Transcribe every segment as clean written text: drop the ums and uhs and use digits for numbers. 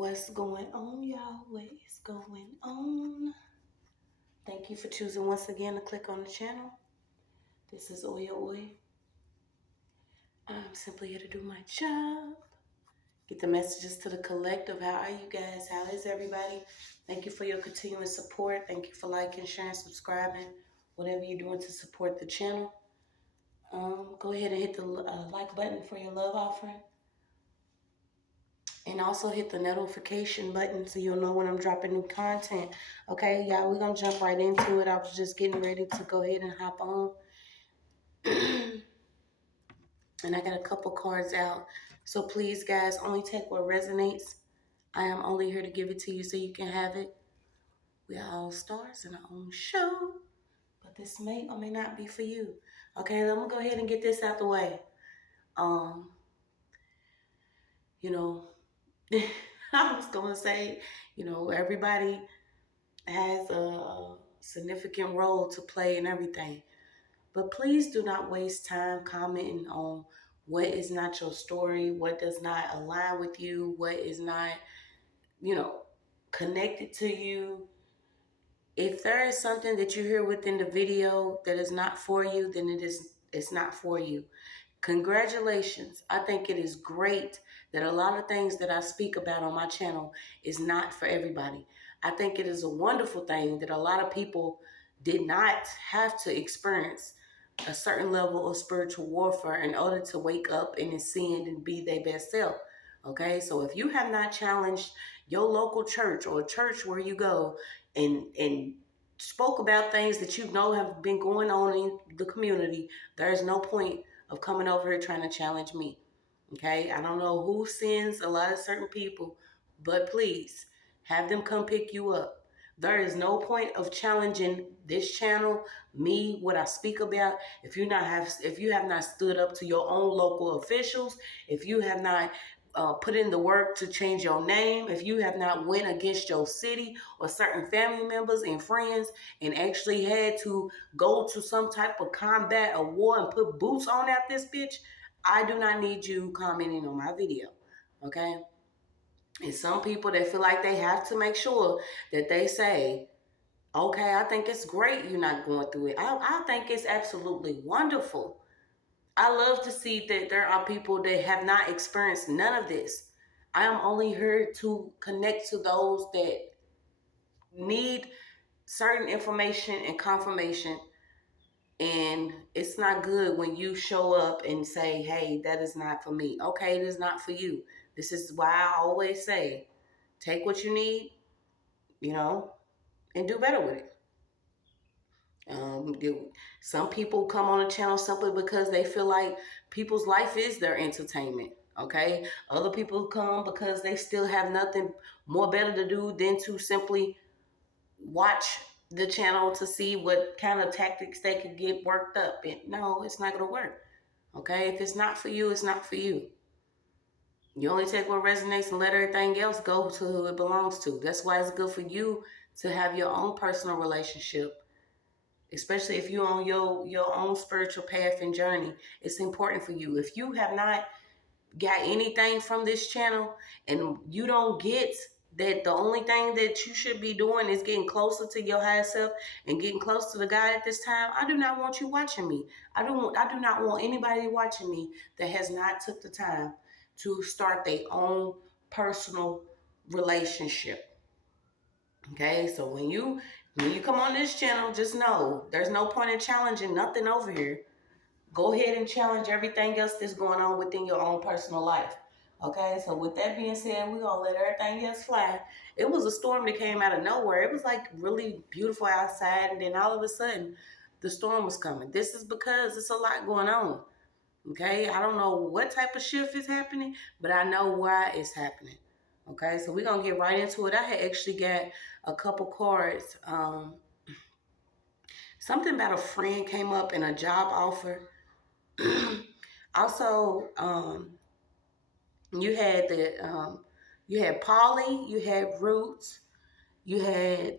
What's going on, y'all? What is going on? Thank you for choosing once again to click on the channel. This is OYAOY. I'm simply here to do my job. Get the messages to the collective. How are you guys? How is everybody? Thank you for your continuing support. Thank you for liking, sharing, subscribing, whatever you're doing to support the channel. Go ahead and hit the like button for your love offering. And also hit the notification button so you'll know when I'm dropping new content. Okay, y'all, we're going to jump right into it. I was just getting ready to go ahead and hop on. And I got a couple cards out. So please, guys, only take what resonates. I am only here to give it to you so you can have it. We are all stars in our own show. But this may or may not be for you. Okay, let me go ahead and get this out the way. You know, I was going to say, everybody has a significant role to play in everything. But please do not waste time commenting on what is not your story, what does not align with you, what is not, connected to you. If there is something that you hear within the video that is not for you, then it's not for you. Congratulations. I think it is great that a lot of things that I speak about on my channel is not for everybody. I think it is a wonderful thing that a lot of people did not have to experience a certain level of spiritual warfare in order to wake up and ascend and be their best self. Okay, so if you have not challenged your local church or a church where you go and spoke about things that you know have been going on in the community, there is no point of coming over here trying to challenge me. Okay, I don't know who sends a lot of certain people, but please have them come pick you up. There is no point of challenging this channel, me, what I speak about. If you have not stood up to your own local officials, if you have not put in the work to change your name, if you have not went against your city or certain family members and friends and actually had to go to some type of combat or war and put boots on out this bitch, I do not need you commenting on my video, okay? And some people, they feel like they have to make sure that they say, okay, I think it's great you're not going through it. I think it's absolutely wonderful. I love to see that there are people that have not experienced none of this. I am only here to connect to those that need certain information and confirmation. And it's not good when you show up and say, hey, that is not for me. Okay, it is not for you. This is why I always say, take what you need, and do better with it. Some people come on the channel simply because they feel like people's life is their entertainment. Okay, other people come because they still have nothing more better to do than to simply watch the channel to see what kind of tactics they could get worked up. And no, it's not going to work. Okay, if it's not for you, it's not for you. You only take what resonates and let everything else go to who it belongs to. That's why it's good for you to have your own personal relationship. Especially if you're on your own spiritual path and journey, it's important for you. If you have not got anything from this channel and you don't get that the only thing that you should be doing is getting closer to your higher self and getting close to the God at this time, I do not want you watching me. I do not want anybody watching me that has not took the time to start their own personal relationship. Okay, so when you come on this channel, just know there's no point in challenging nothing over here. Go ahead and challenge everything else that's going on within your own personal life. Okay, so with that being said, we're going to let everything else fly. It was a storm that came out of nowhere. It was like really beautiful outside, and then all of a sudden, the storm was coming. This is because it's a lot going on. Okay, I don't know what type of shift is happening, but I know why it's happening. Okay, so we're going to get right into it. I had actually got a couple cards. Something about a friend came up in a job offer. Also, you had you had Polly, you had Roots, you had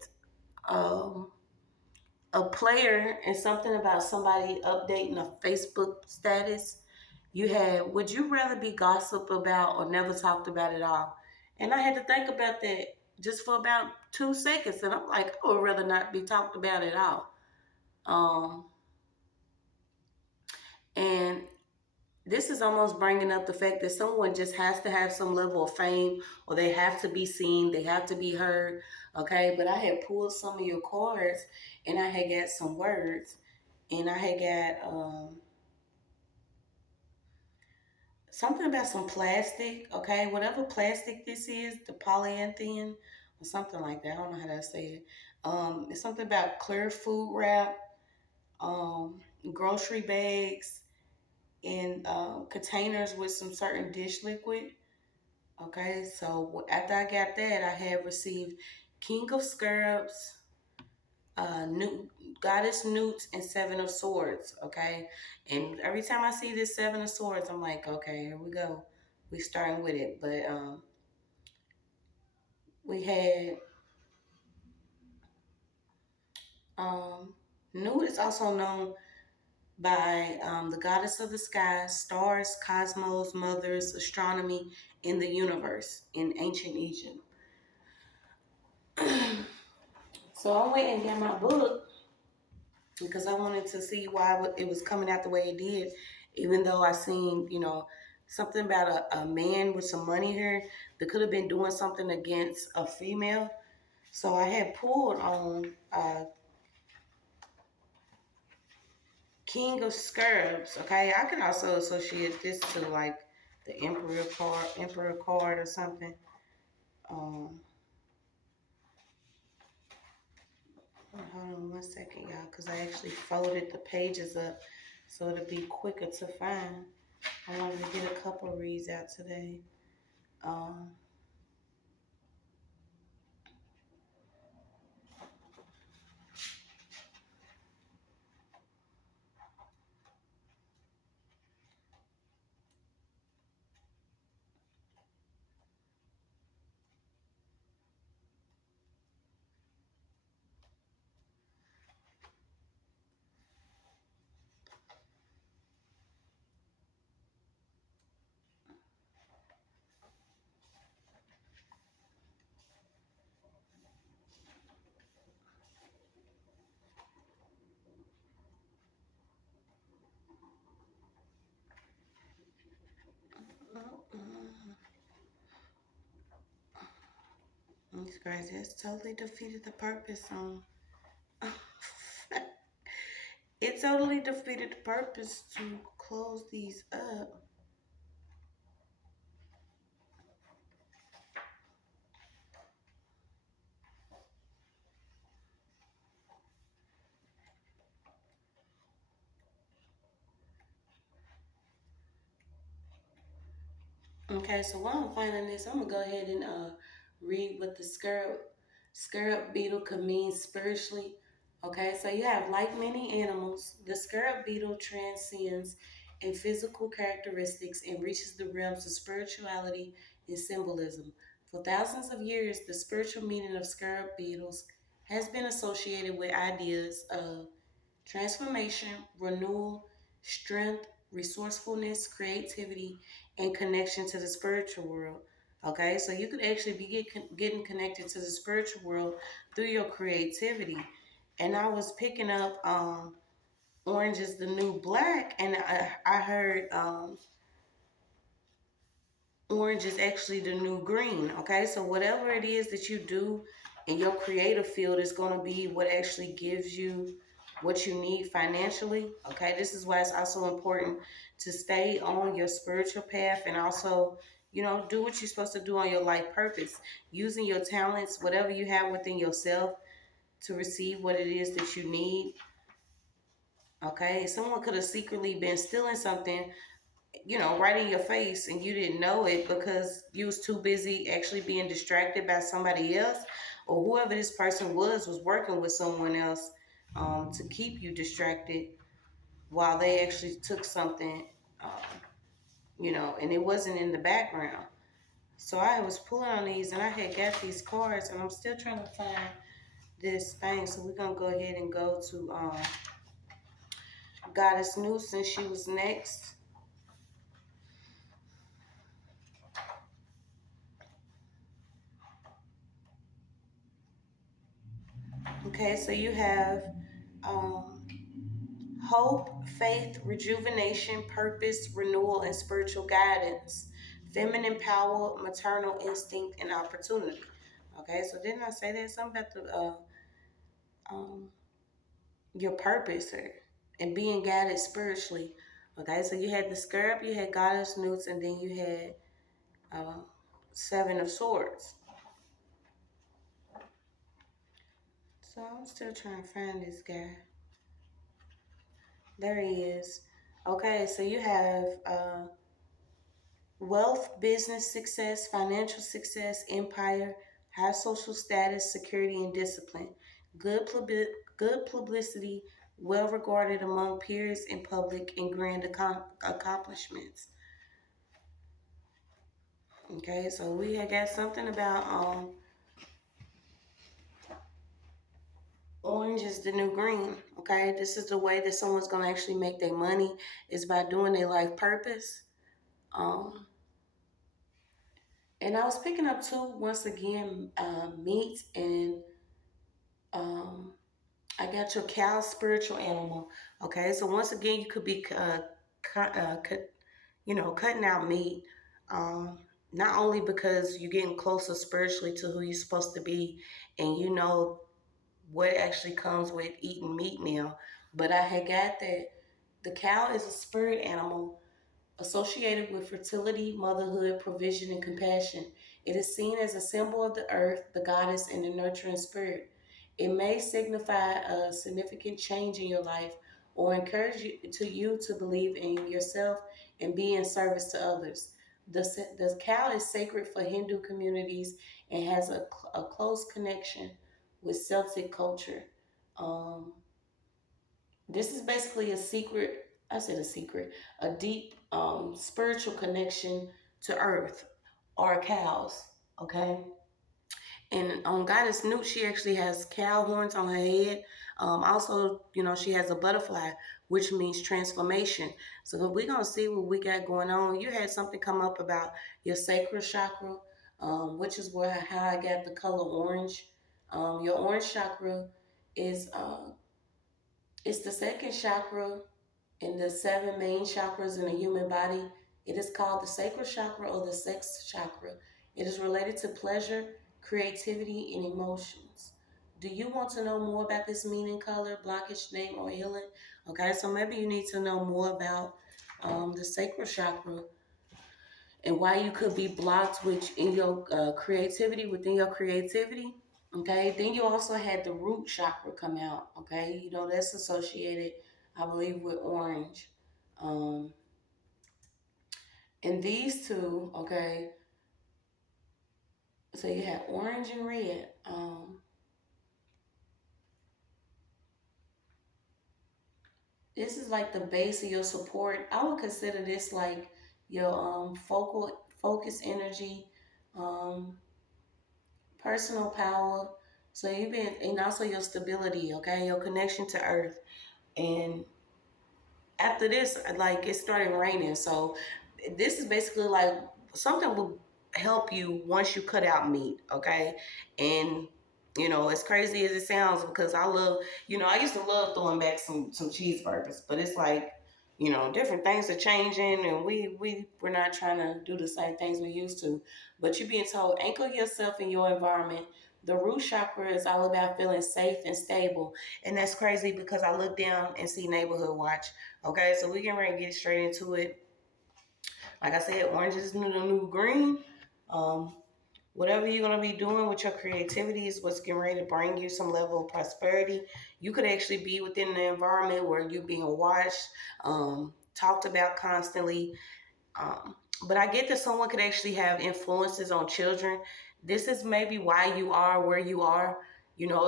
a player, and something about somebody updating a Facebook status. You had, would you rather be gossiped about or never talked about at all? And I had to think about that just for about 2 seconds. And I'm like, I would rather not be talked about at all. Um, and this is almost bringing up the fact that someone just has to have some level of fame, or they have to be seen, they have to be heard. Okay, but I had pulled some of your cards, and I had got some words, and I had got something about some plastic. Okay, whatever plastic this is, the polyethylene or something like that. I don't know how to say it. It's something about clear food wrap, um, grocery bags, and containers with some certain dish liquid. Okay, so after I got that, I had received King of Scarabs, Newt, Goddess Newt, and Seven of Swords. Okay, and every time I see this Seven of Swords, I'm like, okay, here we go. We starting with it, but we had um, Newt is also known by the goddess of the sky, stars, cosmos, mothers, astronomy, in the universe in ancient Egypt. So I went and got my book because I wanted to see why it was coming out the way it did, even though I seen, something about a man with some money here that could have been doing something against a female. So I had pulled on King of Scarabs. Okay, I could also associate this to like the Emperor card or something. Um, Hold on 1 second, y'all, because I actually folded the pages up so it'll be quicker to find. I wanted to get a couple reads out today. Um, it's crazy. It's totally defeated the purpose. It totally defeated the purpose to close these up. Okay, so while I'm finding this, I'm gonna go ahead and read what the scarab beetle could mean spiritually. Okay, so you have, like many animals, the scarab beetle transcends in physical characteristics and reaches the realms of spirituality and symbolism. For thousands of years, the spiritual meaning of scarab beetles has been associated with ideas of transformation, renewal, strength, resourcefulness, creativity, and connection to the spiritual world. Okay, so you could actually be getting connected to the spiritual world through your creativity. And I was picking up Orange is the New Black, and I heard orange is actually the new green. Okay, so whatever it is that you do in your creative field is going to be what actually gives you what you need financially. Okay, this is why it's also important to stay on your spiritual path, and also, do what you're supposed to do on your life purpose, using your talents, whatever you have within yourself, to receive what it is that you need. Okay, someone could have secretly been stealing something, right in your face, and you didn't know it because you was too busy actually being distracted by somebody else, or whoever this person was working with someone else to keep you distracted while they actually took something, and it wasn't in the background. So I was pulling on these, and I had got these cards, and I'm still trying to find this thing. So we're gonna go ahead and go to Goddess New, since she was next. Okay, so you have um, hope, faith, rejuvenation, purpose, renewal, and spiritual guidance, feminine power, maternal instinct, and opportunity. Okay, so didn't I say that? Something about um, your purpose and being guided spiritually. Okay, so you had the scarab, you had goddess newts, and then you had uh, seven of swords. So I'm still trying to find this guy. There he is. Okay, so you have wealth, business success, financial success, empire, high social status, security, and discipline. Good, good publicity, well regarded among peers in public, and grand accomplishments. Okay, so we had got something about orange is the new green. Okay, this is the way that someone's gonna actually make their money is by doing their life purpose. Um, and I was picking up too once again meat and um, I got your cow spiritual animal. Okay, so once again you could be cutting out meat. Um, not only because you're getting closer spiritually to who you're supposed to be, and you know what actually comes with eating meat now. But I had got that the cow is a spirit animal associated with fertility, motherhood, provision, and compassion. It is seen as a symbol of the earth, the goddess, and the nurturing spirit. It may signify a significant change in your life or encourage you to believe in yourself and be in service to others. The cow is sacred for Hindu communities and has a close connection with Celtic culture. Um, this is basically a secret, I said a secret, a deep spiritual connection to earth or cows, okay? And on Goddess Newt, she actually has cow horns on her head. Also, she has a butterfly, which means transformation. So we're going to see what we got going on. You had something come up about your sacral chakra, which is how I got the color orange. Your orange chakra is it's the second chakra in the seven main chakras in the human body. It is called the sacral chakra or the sex chakra. It is related to pleasure, creativity, and emotions. Do you want to know more about this meaning, color, blockage, name, or healing? Okay, so maybe you need to know more about the sacral chakra and why you could be blocked in your creativity, within your creativity. Okay, then you also had the root chakra come out. Okay, that's associated, I believe, with orange. Um, and these two, okay, so you have orange and red. This is like the base of your support. I would consider this like your focus energy, um, personal power. So and also your stability, okay, your connection to earth. And after this, like it started raining. So this is basically like something will help you once you cut out meat, okay? And as crazy as it sounds, because I love, I used to love throwing back some cheeseburgers, but it's like, different things are changing, and we're not trying to do the same things we used to. But you're being told anchor yourself in your environment. The root chakra is all about feeling safe and stable, and that's crazy because I look down and see neighborhood watch. Okay, so we can ready to get straight into it. Like I said, orange is the new green. Um, Whatever you're going to be doing with your creativity is what's getting ready to bring you some level of prosperity. You could actually be within the environment where you're being watched, talked about constantly. Um, but I get that someone could actually have influences on children. This is maybe why you are where you are.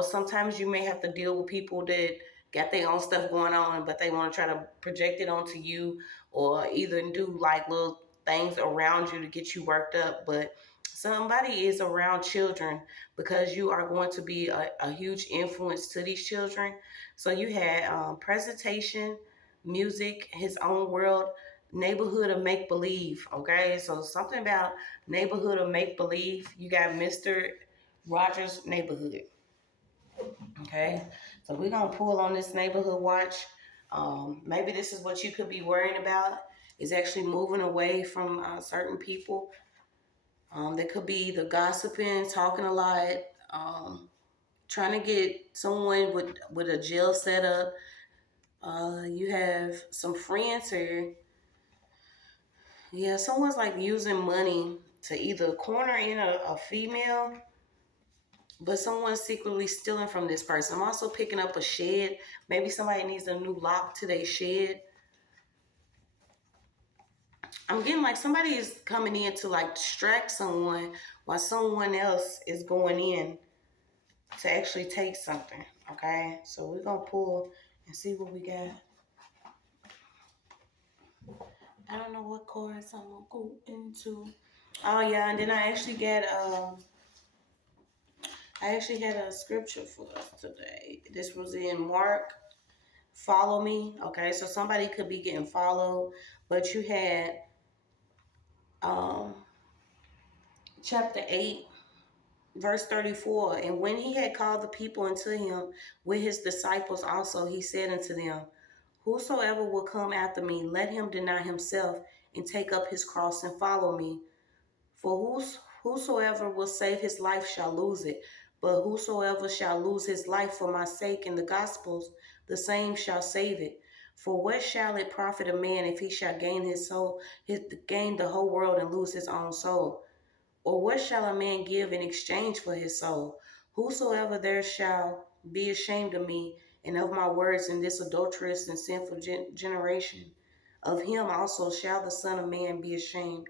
Sometimes you may have to deal with people that got their own stuff going on, but they want to try to project it onto you or either do like little things around you to get you worked up. But somebody is around children because you are going to be a huge influence to these children. So you had presentation, music, his own world, neighborhood of make believe. Okay, so something about neighborhood of make believe. You got Mr. Rogers' neighborhood. Okay, so we're gonna pull on this neighborhood watch. Maybe this is what you could be worrying about, is actually moving away from certain people. They could be either gossiping, talking a lot, trying to get someone with a jail set up. You have some friends here. Yeah, someone's like using money to either corner in a female, but someone's secretly stealing from this person. I'm also picking up a shed. Maybe somebody needs a new lock to their shed. I'm getting like somebody is coming in to like distract someone while someone else is going in to actually take something. Okay, so we're gonna pull and see what we got. I don't know what cards I'm gonna go into. Oh yeah, and then I actually had a scripture for us today. This was in Mark. Follow me. Okay, so somebody could be getting followed, but you had um chapter 8, verse 34. And when he had called the people unto him with his disciples also, he said unto them, whosoever will come after me, let him deny himself and take up his cross and follow me. For whosoever will save his life shall lose it, but whosoever shall lose his life for my sake and the gospel's, the same shall save it. For what shall it profit a man if he shall gain gain the whole world and lose his own soul? Or what shall a man give in exchange for his soul? Whosoever there shall be ashamed of me and of my words in this adulterous and sinful generation, of him also shall the Son of Man be ashamed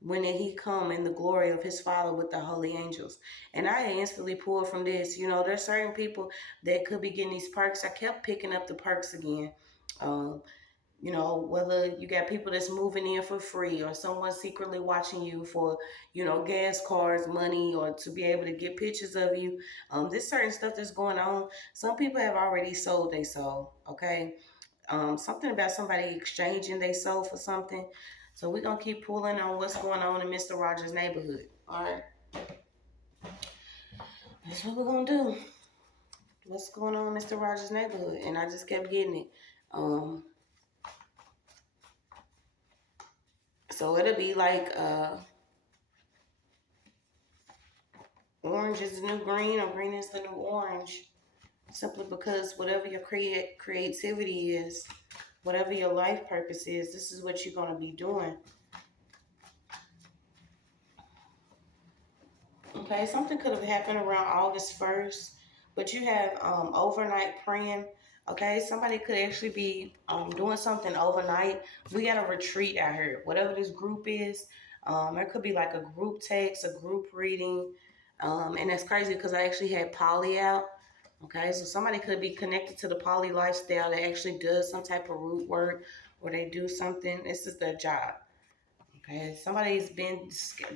when he come in the glory of his Father with the holy angels. And I instantly pulled from this, there's certain people that could be getting these perks. I kept picking up the perks again. Um, whether you got people that's moving in for free or someone secretly watching you for, gas cards, money, or to be able to get pictures of you. There's certain stuff that's going on. Some people have already sold their soul, okay? Something about somebody exchanging their soul for something. So we're going to keep pulling on what's going on in Mr. Rogers' neighborhood, all right? That's what we're going to do. What's going on in Mr. Rogers' neighborhood? And I just kept getting it. So it'll be like orange is the new green or green is the new orange. Simply because whatever your creativity is, whatever your life purpose is, this is what you're going to be doing. Okay, something could have happened around August 1st, but you have overnight praying. Okay, somebody could actually be doing something overnight. We got a retreat out here. Whatever this group is, it could be like a group text, a group reading. And that's crazy because I actually had Polly out. Okay, so somebody could be connected to the poly lifestyle that actually does some type of root work or they do something. This is their job. Okay, somebody's been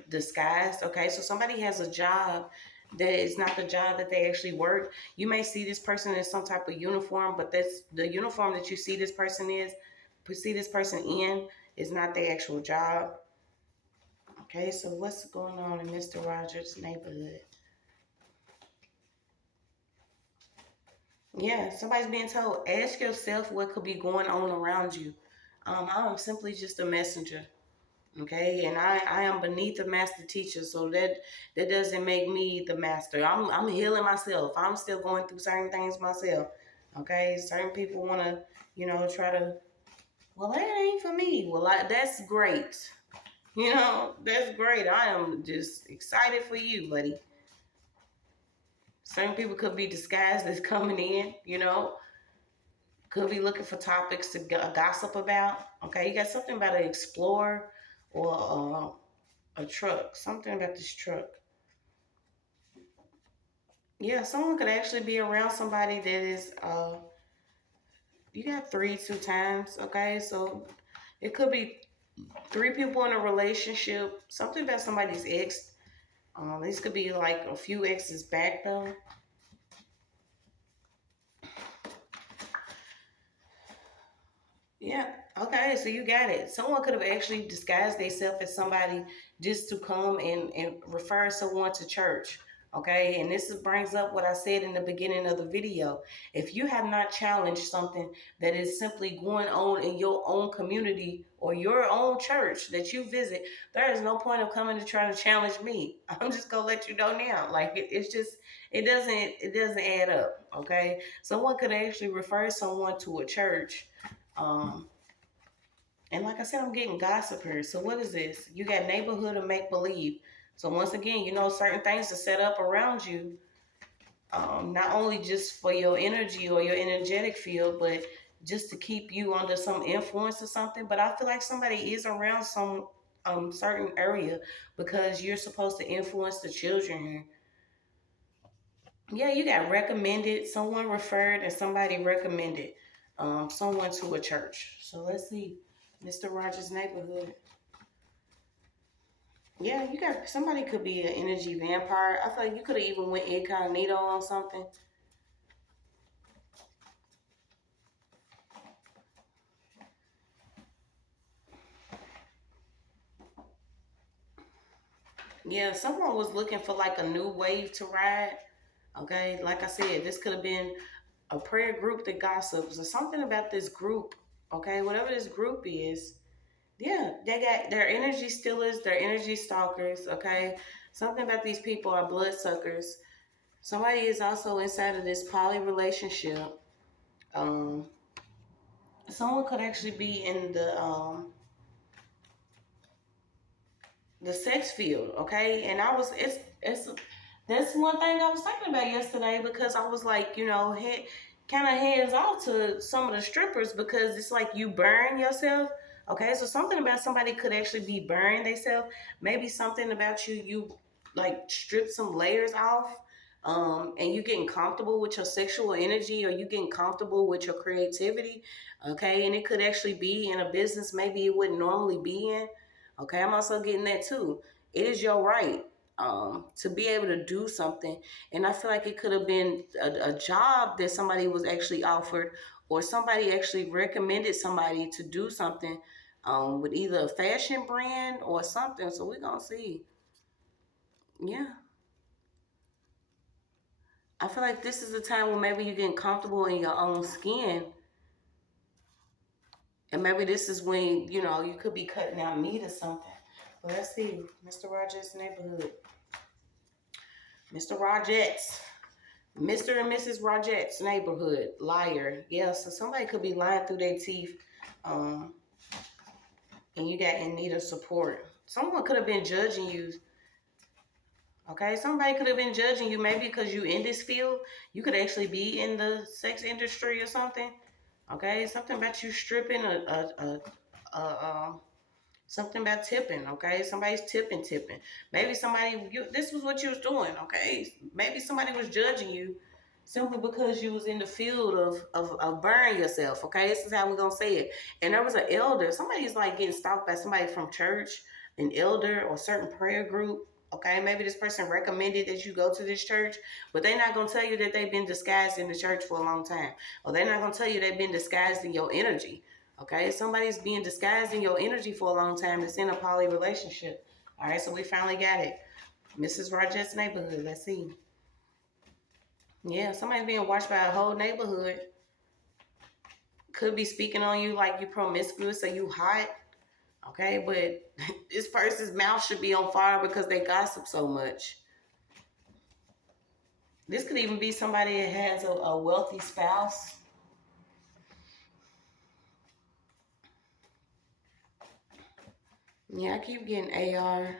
disguised. Okay, so somebody has a job that is not the job that they actually work. You may see this person in some type of uniform, but that's the uniform that you see this person in is not their actual job. Okay, so what's going on in Mr. Rogers' neighborhood? Yeah, somebody's being told, ask yourself what could be going on around you. I am simply just a messenger. Okay, and I am beneath the master teacher, so that doesn't make me the master. I'm healing myself. I'm still going through certain things myself. Okay, certain people want to, try to, well, that ain't for me. Well, that's great. That's great. I am just excited for you, buddy. Certain people could be disguised as coming in, could be looking for topics to gossip about. Okay, you got something about an explorer or a truck. Something about this truck. Yeah, someone could actually be around somebody that is, you got 3 2 times, okay? So it could be 3 people in a relationship. Something about somebody's ex. This could be like a few exes back though. Yeah, okay, so you got it. Someone could have actually disguised themselves as somebody just to come and refer someone to church. Okay, and brings up what I said in the beginning of the video. If you have not challenged something that is simply going on in your own community or your own church that you visit, there is no point of coming to try to challenge me. I'm just gonna let you know now. Like it's just it doesn't add up. Okay, someone could actually refer someone to a church. And like I said, I'm getting gossipers. So what is this? You got neighborhood of make believe. So once again, certain things are set up around you, not only just for your energy or your energetic field, but just to keep you under some influence or something. But I feel like somebody is around some certain area because you're supposed to influence the children here. Yeah, you got recommended, someone referred, and somebody recommended someone to a church. So let's see. Mr. Rogers' neighborhood. Yeah, you got somebody could be an energy vampire. I feel like you could have even went incognito on something. Yeah, someone was looking for like a new wave to ride. Okay, like I said, this could have been a prayer group that gossips or something about this group. Okay, whatever this group is, yeah, they got their energy stealers, their energy stalkers. Okay, something about these people are bloodsuckers. Somebody is also inside of this poly relationship. Um, Someone could actually be in the sex field, okay? And it's that's one thing I was thinking about yesterday because I was like, kind of hands off to some of the strippers because it's like you burn yourself. Okay, so something about somebody could actually be burned themselves. Maybe something about you like strip some layers off, and you getting comfortable with your sexual energy or you getting comfortable with your creativity. Okay, and it could actually be in a business maybe it wouldn't normally be in. Okay, I'm also getting that too. It is your right to be able to do something. And I feel like it could have been a job that somebody was actually offered or somebody actually recommended somebody to do something with either a fashion brand or something. So we're going to see. Yeah. I feel like this is a time when maybe you're getting comfortable in your own skin. And maybe this is when, you could be cutting out meat or something. But let's see. Mr. Rogers' neighborhood. Mr. Rogettes. Mr. and Mrs. Rogettes' neighborhood. Liar. Yeah, so somebody could be lying through their teeth. And you got in need of support. Someone could have been judging you. Okay, somebody could have been judging you maybe because you in this field. You could actually be in the sex industry or something. Okay, something about you stripping something about tipping, okay? Somebody's tipping. Maybe this was what you was doing, okay? Maybe somebody was judging you simply because you was in the field of burying yourself, okay? This is how we're going to say it. And there was an elder. Somebody's like getting stalked by somebody from church, an elder or certain prayer group, okay? Maybe this person recommended that you go to this church, but they're not going to tell you that they've been disguised in the church for a long time. Or they're not going to tell you they've been disguised in your energy. Okay, somebody's being disguised in your energy for a long time that's in a poly relationship. All right, so we finally got it. Mrs. Rogettes' neighborhood. Let's see. Yeah, somebody's being watched by a whole neighborhood. Could be speaking on you like you promiscuous or you hot. Okay, but this person's mouth should be on fire because they gossip so much. This could even be somebody that has a wealthy spouse. Yeah, I keep getting AR.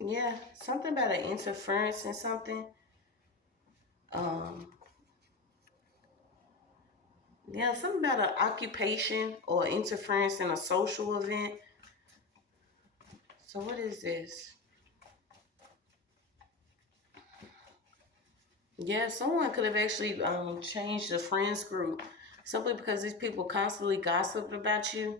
Yeah, something about an interference in something. Um, yeah, something about an occupation or interference in a social event. So what is this? Yeah, someone could have actually changed the friends group simply because these people constantly gossip about you.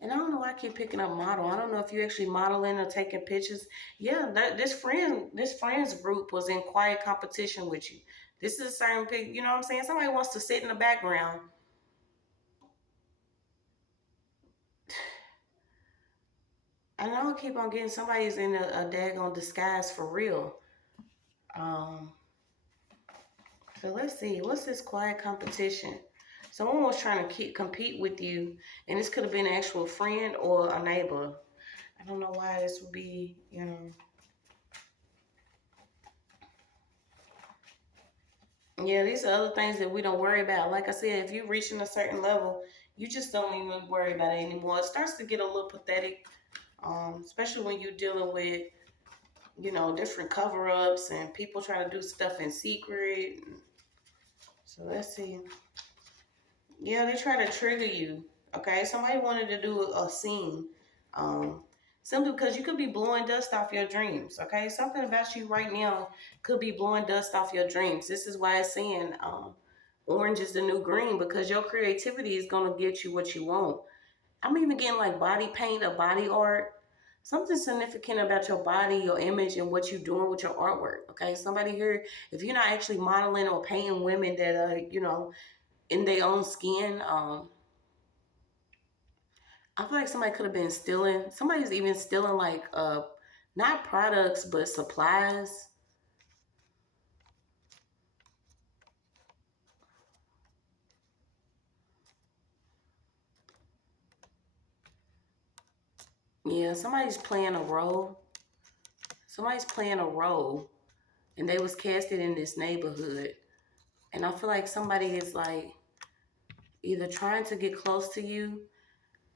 And I don't know why I keep picking up model. I don't know if you actually modeling or taking pictures. Yeah, this friends group was in quiet competition with you. This is a certain you know what I'm saying? Somebody wants to sit in the background I know I keep on getting somebody's in a daggone disguise for real. Um, so let's see. What's this quiet competition? Someone was trying to compete with you, and this could have been an actual friend or a neighbor. I don't know why this would be, you know. Yeah, these are other things that we don't worry about. Like I said, if you're reaching a certain level, you just don't even worry about it anymore. It starts to get a little pathetic, especially when you're dealing with, you know, different cover-ups and people trying to do stuff in secret. So let's see. Yeah, they try to trigger you. Okay, somebody wanted to do a scene. Um, Simply because you could be blowing dust off your dreams. Okay, something about you right now could be blowing dust off your dreams. This is why it's saying orange is the new green, because your creativity is gonna get you what you want. I'm even getting like body paint or body art. Something significant about your body, your image, and what you're doing with your artwork. Okay, somebody here, if you're not actually modeling or painting women that are, you know, in their own skin, I feel like somebody could have been stealing. Somebody's even stealing like not products but supplies. Yeah, somebody's playing a role. Somebody's playing a role, and they was casted in this neighborhood. And I feel like somebody is like either trying to get close to you.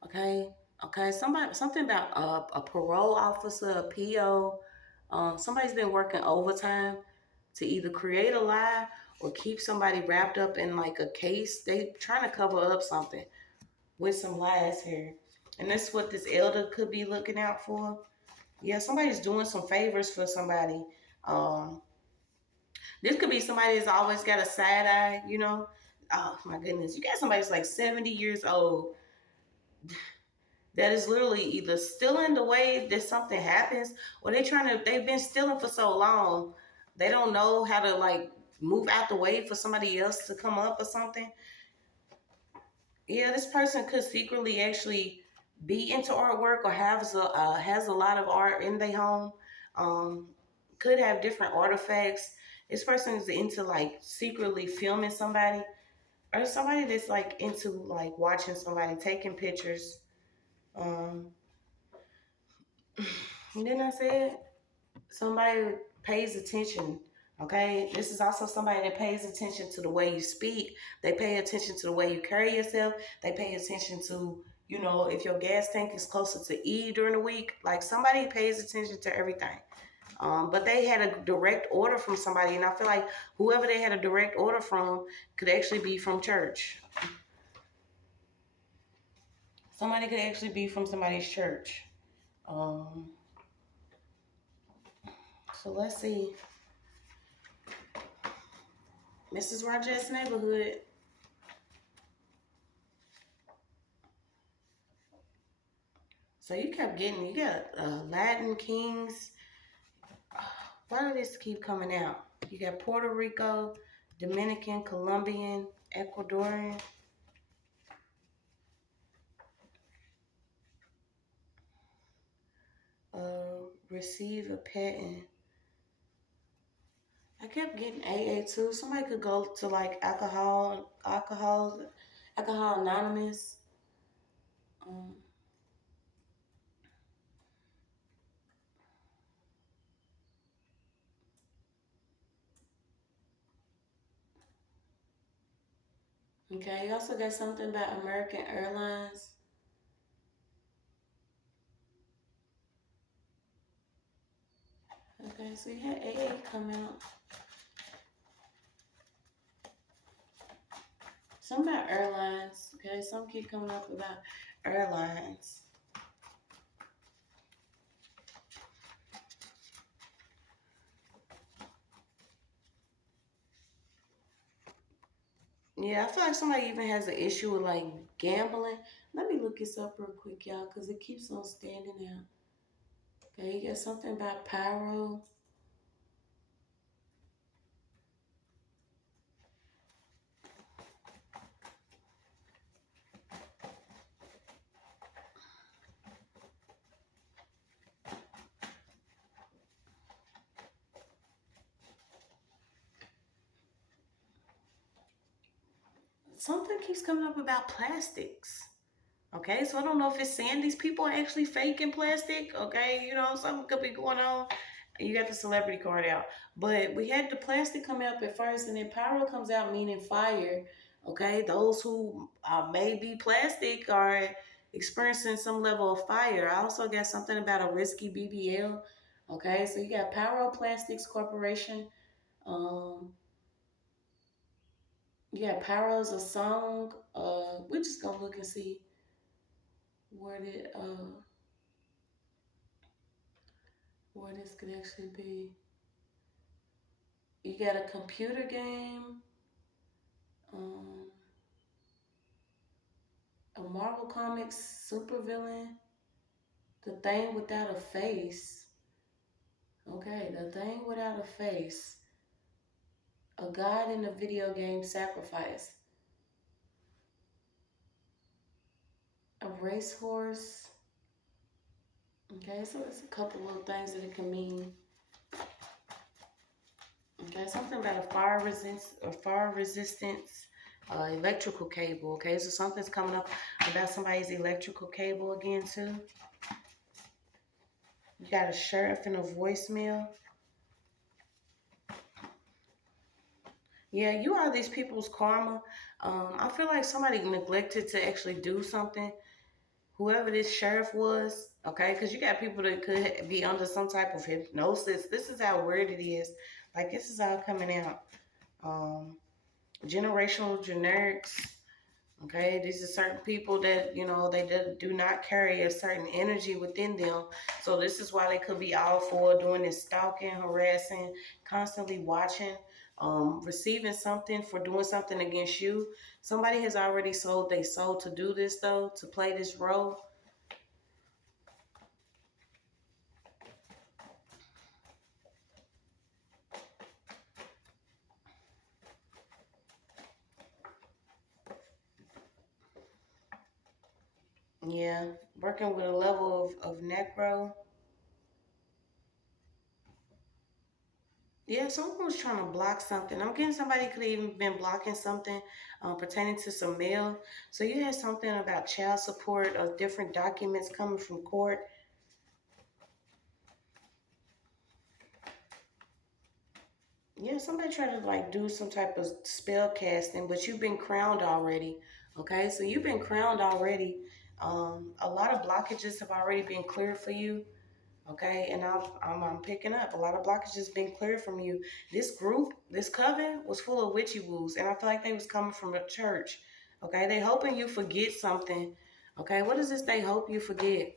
Okay, okay. Something about a parole officer, a PO. Somebody's been working overtime to either create a lie or keep somebody wrapped up in like a case. They trying to cover up something with some lies here. And that's what this elder could be looking out for. Yeah, somebody's doing some favors for somebody. Um, this could be somebody that's always got a side eye, you know. Oh my goodness. You got somebody that's like 70 years old that is literally either stealing the way that something happens, or they've been stealing for so long they don't know how to like move out the way for somebody else to come up or something. Yeah, this person could secretly actually be into artwork or has a lot of art in their home. um could have different artifacts. This person is into like secretly filming somebody, or somebody that's like into like watching somebody taking pictures. um didn't I say it? Somebody pays attention. Okay, this is also somebody that pays attention to the way you speak. They pay attention to the way you carry yourself. They pay attention to, you know, if your gas tank is closer to E during the week. Like somebody pays attention to everything. But they had a direct order from somebody, and I feel like whoever they had a direct order from could actually be from church. Somebody could actually be from somebody's church. Um, so let's see. Mrs. Rogettes' neighborhood. So you kept getting, you got Latin kings. Why do this keep coming out? You got Puerto Rico, Dominican, Colombian, Ecuadorian. Receive a patent. I kept getting AA too. Somebody could go to like Alcohol Anonymous. Um, okay, you also got something about American Airlines. Okay, so you had AA come out. Some about airlines. Okay, some keep coming up about airlines. Yeah, I feel like somebody even has an issue with like gambling. Let me look this up real quick, y'all, because it keeps on standing out. Okay, you got something about pyro. something keeps coming up about plastics. Okay, so I don't know if it's saying these people are actually faking plastic. Okay, you know, something could be going on. You got the celebrity card out. But we had the plastic come up at first, and then pyro comes out, meaning fire. Okay, those who may be plastic are experiencing some level of fire. I also got something about a risky BBL. Okay, so you got Pyro Plastics Corporation. Um, yeah, Pyro's a song. We're just gonna look and see where did where this could actually be. You got a computer game, um, a Marvel Comics supervillain, the thing without a face. Okay, the thing without a face. A god in the video game Sacrifice. A racehorse. Okay, so there's a couple of things that it can mean. Okay, something about a fire resistance electrical cable. Okay, so something's coming up about somebody's electrical cable again too. You got a sheriff and a voicemail. Yeah, you are these people's karma. I feel like somebody neglected to actually do something. Whoever this sheriff was, okay, because you got people that could be under some type of hypnosis. This is how weird it is. Like, this is all coming out. Generational generics. Okay, these are certain people that, you know, they do not carry a certain energy within them. So this is why they could be all for doing this stalking, harassing, constantly watching, receiving something for doing something against you. Somebody has already sold their soul to do this, though, to play this role. Yeah, working with a level of necro. Yeah, someone was trying to block something. I'm getting somebody could have even been blocking something pertaining to some mail. So you had something about child support or different documents coming from court. Yeah, somebody tried to like do some type of spell casting, but you've been crowned already. Okay, so you've been crowned already. A lot of blockages have already been cleared for you. Okay, and I'm picking up a lot of blockages being cleared from you. This group, this coven, was full of witchy woos, and I feel like they was coming from a church. Okay, they hoping you forget something. Okay, what is this? They hope you forget.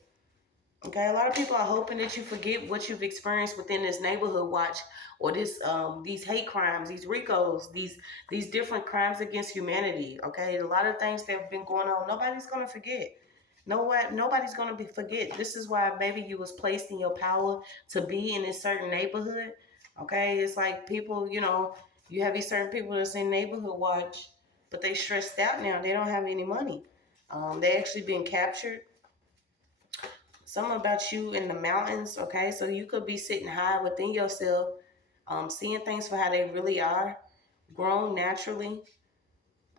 Okay, a lot of people are hoping that you forget what you've experienced within this neighborhood watch or this these hate crimes, these RICOs, these different crimes against humanity. Okay, a lot of things that have been going on. Nobody's gonna forget. No what? Nobody's gonna be forget. This is why maybe you was placed in your power to be in a certain neighborhood. Okay, it's like people, you know, you have these certain people that's in neighborhood watch, but they stressed out now. They don't have any money. They actually been captured. Something about you in the mountains, okay? So you could be sitting high within yourself, seeing things for how they really are, grown naturally,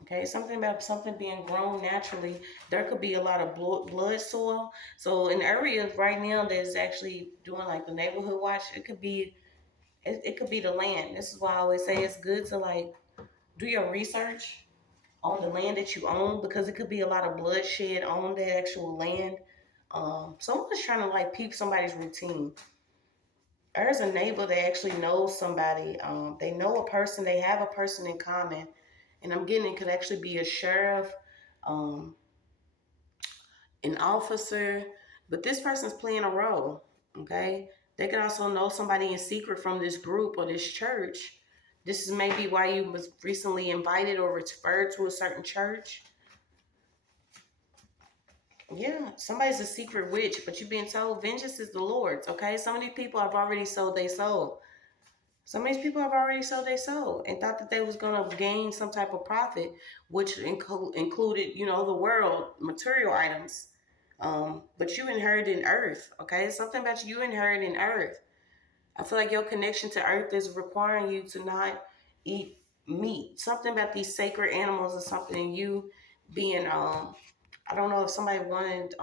okay? Something about something being grown naturally. There could be a lot of blood soil. So in areas right now that's actually doing like the neighborhood watch, it could be the land. This is why I always say it's good to like do your research on the land that you own because it could be a lot of bloodshed on the actual land. Someone's trying to like peep somebody's routine. There's a neighbor that actually knows somebody. They know a person. They have a person in common, and I'm getting it could actually be a sheriff, um, an officer, but this person's playing a role. Okay, they could also know somebody in secret from this group or this church. This is maybe why you was recently invited or referred to a certain church. Yeah, somebody's a secret witch, but you've been told vengeance is the Lord's, okay? Some of these people have already sold their soul. Some of these people have already sold their soul and thought that they was going to gain some type of profit, which included, you know, the world, material items. But you inherited earth, okay? Something about you inheriting earth. I feel like your connection to earth is requiring you to not eat meat, something about these sacred animals or something, and you being I don't know if somebody wanted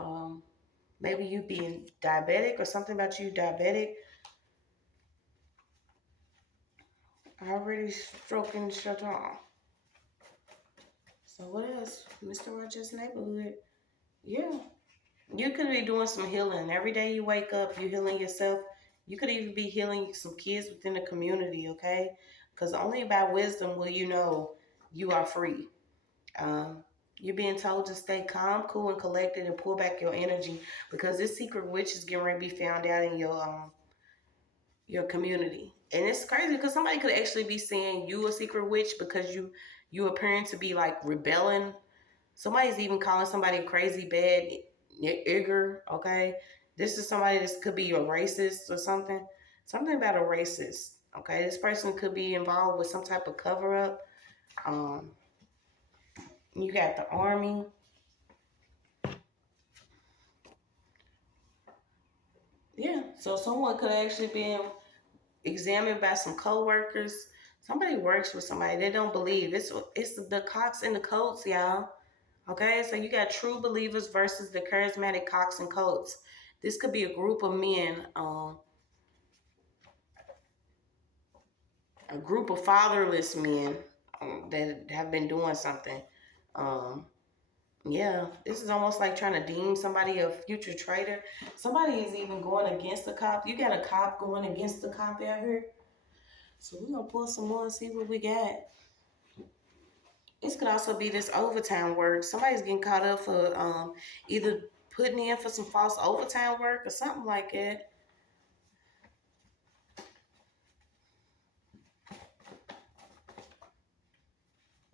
maybe you being diabetic or something about you diabetic. Already stroking the shaitan. So what else? Mr. Rogettes' neighborhood. Yeah. You could be doing some healing. Every day you wake up, you're healing yourself. You could even be healing some kids within the community, okay? Because only by wisdom will you know you are free. Um, you're being told to stay calm, cool, and collected and pull back your energy because this secret witch is getting ready to be found out in your community. And it's crazy because somebody could actually be saying you a secret witch because you appearing to be like rebelling. Somebody's even calling somebody crazy, bad, igger, okay? This is somebody that could be a racist or something. Something about a racist, okay? This person could be involved with some type of cover up. Um, you got the army. Yeah, so someone could actually be examined by some co-workers. Somebody works with somebody they don't believe. It's the cocks and the coats, y'all. Okay, so you got true believers versus the charismatic cocks and coats. This could be a group of men, a group of fatherless men that have been doing something. Um, yeah, this is almost like trying to deem somebody a future traitor. Somebody is even going against the cop. You got a cop going against the cop out here. So we're gonna pull some more and see what we got. This could also be this overtime work. Somebody's getting caught up for either putting in for some false overtime work or something like that.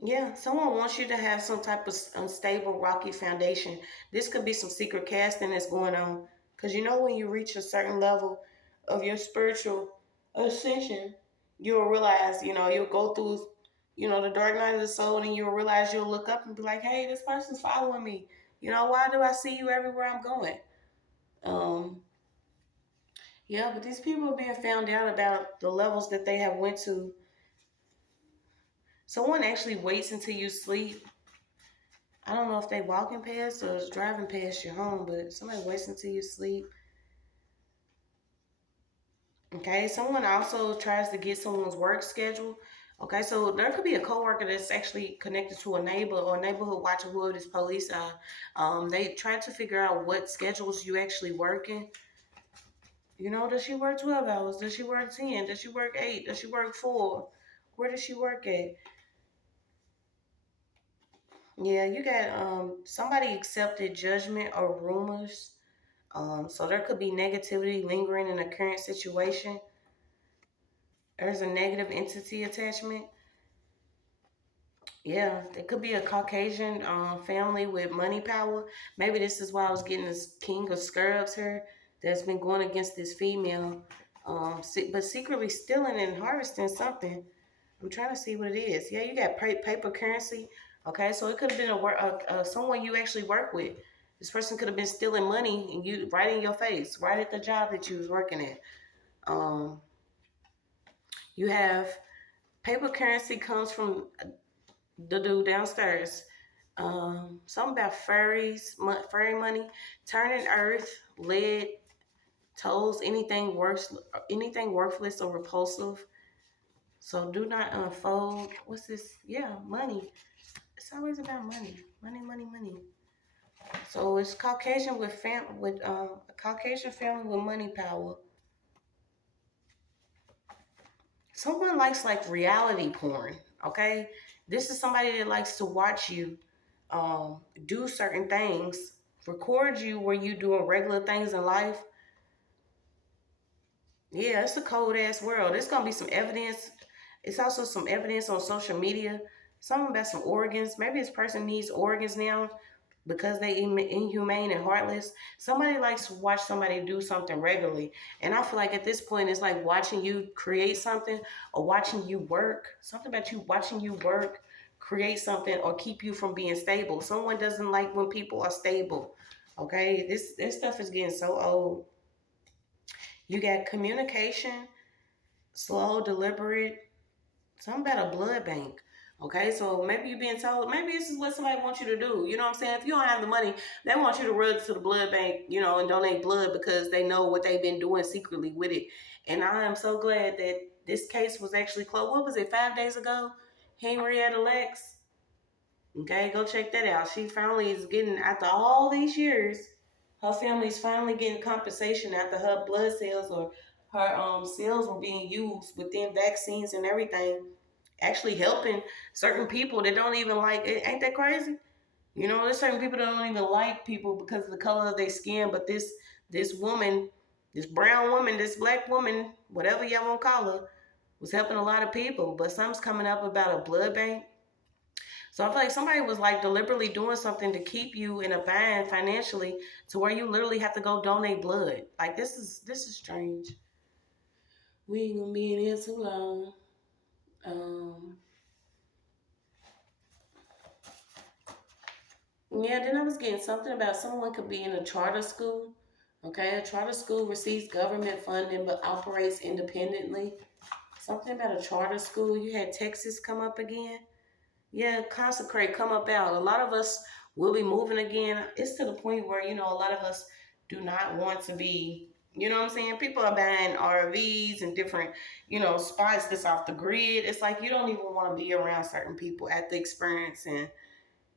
Yeah, someone wants you to have some type of unstable, rocky foundation. This could be some secret casting that's going on. Because you know, when you reach a certain level of your spiritual ascension, you'll realize, you'll go through, the dark night of the soul, and you'll realize you'll look up and be like, hey, this person's following me. Why do I see you everywhere I'm going? Um, yeah, but these people are being found out about the levels that they have went to. Someone actually waits until you sleep. I don't know if they walking past or driving past your home, but somebody waits until you sleep. Okay, someone also tries to get someone's work schedule. Okay, so there could be a coworker that's actually connected to a neighbor or a neighborhood watcher who is police. They try to figure out what schedules you actually working. Does she work 12 hours? Does she work 10? Does she work 8? Does she work 4? Where does she work at? Yeah, you got somebody accepted judgment or rumors. So there could be negativity lingering in a current situation. There's a negative entity attachment. Yeah, it could be a Caucasian family with money power. Maybe this is why I was getting this King of Scrubs here that's been going against this female, but secretly stealing and harvesting something. I'm trying to see what it is. Yeah, you got paper currency. Okay, so it could have been someone you actually work with. This person could have been stealing money and you right in your face, right at the job that you was working at. Um, you have paper currency comes from the dude downstairs. Something about fairy money, turning earth, lead, toes, anything worthless or repulsive. So do not unfold. What's this? Yeah, money. It's always about money, money, money, money. So it's Caucasian with a Caucasian family with money power. Someone likes like reality porn. Okay, this is somebody that likes to watch you do certain things, record you where you doing regular things in life. Yeah, it's a cold ass world. There's gonna be some evidence. It's also some evidence on social media. Something about some organs. Maybe this person needs organs now because they inhumane and heartless. Somebody likes to watch somebody do something regularly. And I feel like at this point, it's like watching you create something or watching you work. Something about you watching you work, create something, or keep you from being stable. Someone doesn't like when people are stable. Okay, this stuff is getting so old. You got communication, slow, deliberate. Something about a blood bank. Okay, so maybe you're being told, maybe this is what somebody wants you to do. You know what I'm saying? If you don't have the money, they want you to run to the blood bank, you know, and donate blood because they know what they've been doing secretly with it. And I am so glad that this case was actually closed. What was it, 5 days ago? Henrietta Lex. Okay, go check that out. She finally is getting, after all these years, her family's finally getting compensation after her blood cells or her cells were being used within vaccines and everything, actually helping certain people that don't even like it. Ain't that crazy? You know, there's certain people that don't even like people because of the color of their skin, but this woman, this brown woman, this black woman, whatever y'all want to call her, was helping a lot of people. But something's coming up about a blood bank. So I feel like somebody was like deliberately doing something to keep you in a bind financially to where you literally have to go donate blood. Like this is strange. We ain't gonna be in here too long. Um yeah, then I was getting something about someone could be in a charter school. Okay, a charter school receives government funding but operates independently. Something about a charter school. You had Texas come up again. Yeah, consecrate, come up out. A lot of us will be moving again. It's to the point where, you know, a lot of us do not want to be, you know what I'm saying? People are buying RVs and different, you know, spots that's off the grid. It's like you don't even want to be around certain people at the experience and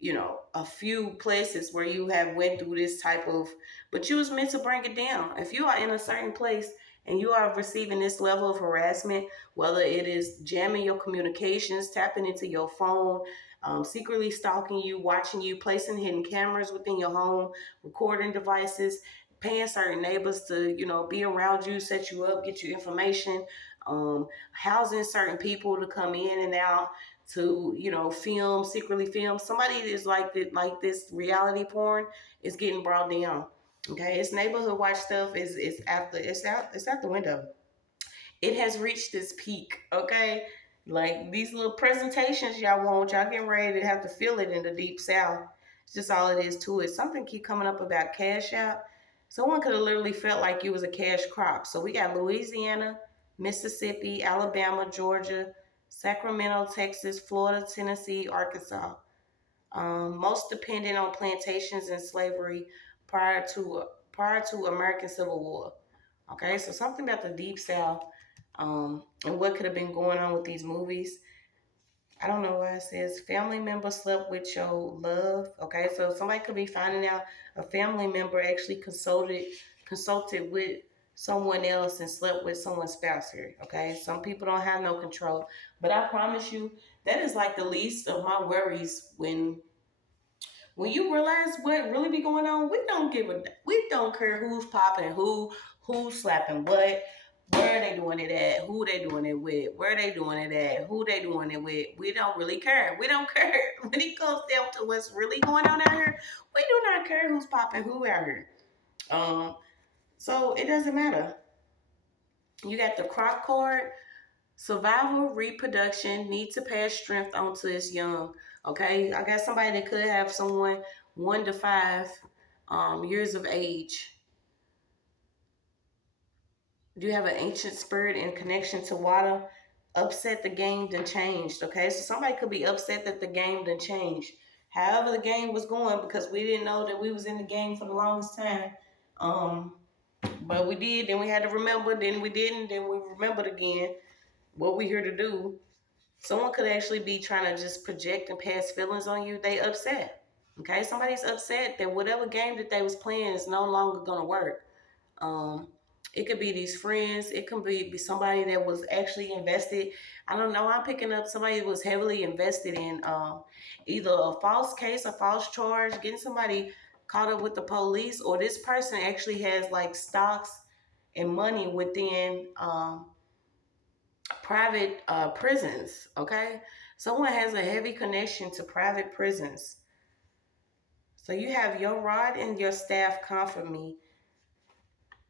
you know, a few places where you have went through this type of, but you was meant to bring it down. If you are in a certain place and you are receiving this level of harassment, whether it is jamming your communications, tapping into your phone, secretly stalking you, watching you, placing hidden cameras within your home, recording devices, paying certain neighbors to, you know, be around you, set you up, get you information, housing certain people to come in and out, to, you know, film, secretly film. Somebody is like this reality porn is getting brought down. Okay, it's neighborhood watch stuff is after it's out the window. It has reached its peak. Okay, like these little presentations y'all want, y'all getting ready to have to feel it in the deep south. It's just all it is to it. Something keep coming up about cash out. Someone could have literally felt like you was a cash crop. So we got Louisiana, Mississippi, Alabama, Georgia, Sacramento, Texas, Florida, Tennessee, Arkansas. Most dependent on plantations and slavery prior to American Civil War. Okay, so something about the Deep South, and what could have been going on with these movies. I don't know why it says family member slept with your love. Okay, so somebody could be finding out a family member actually consulted with someone else and slept with someone's spouse here. Okay, some people don't have no control, but I promise you that is like the least of my worries when you realize what really be going on. We don't care who's popping, who's slapping what. Where are they doing it at? Who they doing it with? Where they doing it at? Who they doing it with? We don't really care. We don't care. When it comes down to what's really going on out here, we do not care who's popping who out here. So it doesn't matter. You got the crop card. Survival, reproduction, need to pass strength onto its young. Okay, I got somebody that could have someone 1 to 5 years of age. Do you have an ancient spirit in connection to water? Upset the game then changed. Okay, so somebody could be upset that the game then changed. However, the game was going because we didn't know that we was in the game for the longest time. Um, but we did, then we had to remember, then we didn't, then we remembered again what we here to do. Someone could actually be trying to just project and pass feelings on you. They upset. Okay, somebody's upset that whatever game that they was playing is no longer gonna work. Um, it could be these friends. It could be somebody that was actually invested. I don't know. I'm picking up somebody that was heavily invested in either a false case, a false charge, getting somebody caught up with the police, or this person actually has like stocks and money within private prisons. Okay, someone has a heavy connection to private prisons. So you have your rod and your staff comfort me.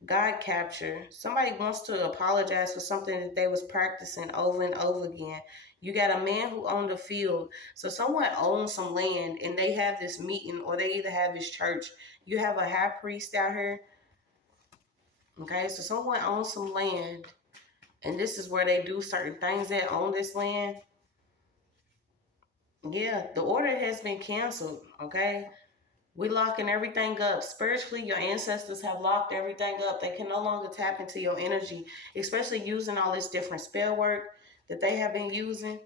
God capture. Somebody wants to apologize for something that they was practicing over and over again. You got a man who owned a field. So someone owns some land and they have this meeting, or they either have his church. You have a high priest out here. Okay, so someone owns some land And this is where they do certain things that on this land. Yeah, the order has been canceled, okay? We locking everything up. Spiritually, your ancestors have locked everything up. They can no longer tap into your energy, especially using all this different spell work that they have been using.